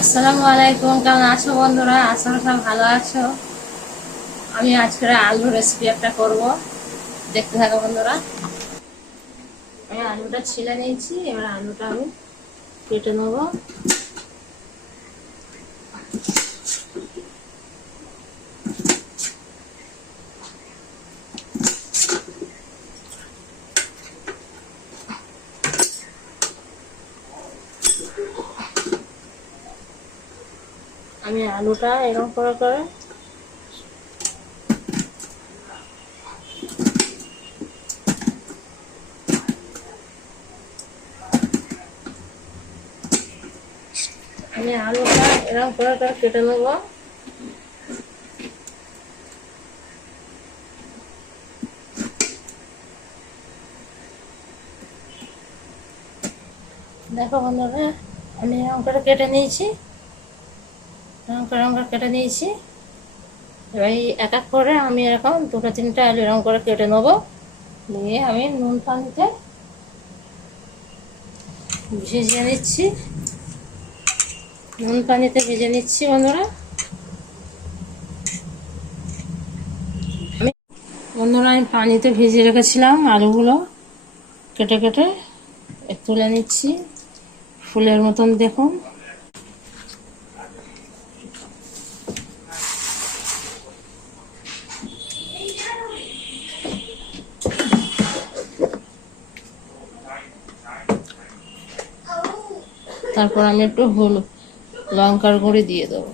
আসসালামু আলাইকুম। কেমন আছো বন্ধুরা? আশা করি সব ভালো আছো। আমি আজকে আলু রেসিপি একটা করব, দেখতে থাকো বন্ধুরা। আমি আলুটা ছিলে নিয়েছি, এবার আলুটা আমি কেটে নেব। আমি আলুটা এরকম করে করে কেটে নেব। দেখো বন্ধুরা, আমি এরকম করে কেটে নিয়েছি, এরকম করে কেটে নিয়েছি। এবার এক এক করে আমি এরকম দুটো তিনটে আলু এরকম করে কেটে নেবো। নিয়ে আমি নুন পানিতে ভিজিয়ে নিচ্ছি, নুন পানিতে ভেজে নিচ্ছি বন্ধুরা। আমি পানিতে ভিজিয়ে রেখেছিলাম আলুগুলো, কেটে কেটে তুলে নিচ্ছি ফুলের মতন, দেখুন। তারপর আমি একটু হলুদ লঙ্কার গুঁড়ি দিয়ে দেবো।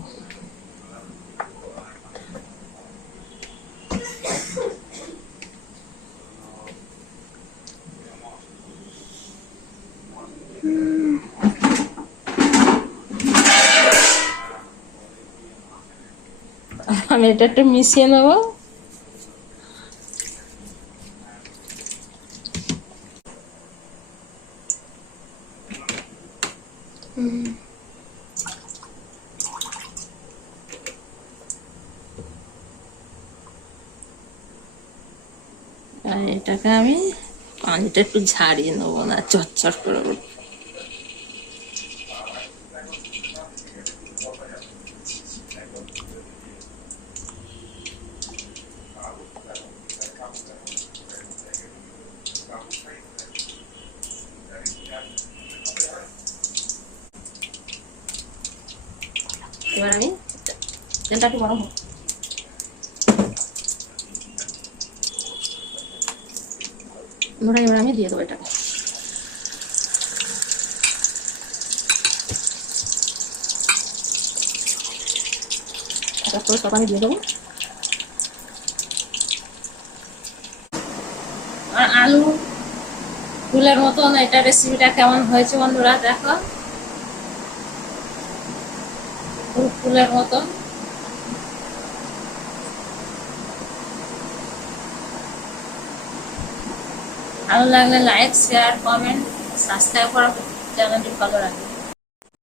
আমি এটা একটু মিশিয়ে নেব। আর এটাকে আমি পানিটা একটু ঝাড়িয়ে নেবো, না চটচট করে উঠবে। এবার আমি তেলটা একটু গরম হোক। এবার আমি দিয়ে দেবো এটাকে। সব আমি দিয়ে দেবো। আর আলু ফুলের মতন এটা রেসিপিটা কেমন হয়েছে বন্ধুরা দেখো, ফুলের মতন। ভালো লাগলে লাইক, শেয়ার, কমেন্ট, সাবস্ক্রাইব করা চ্যানেলটি ফলো রাখবেন।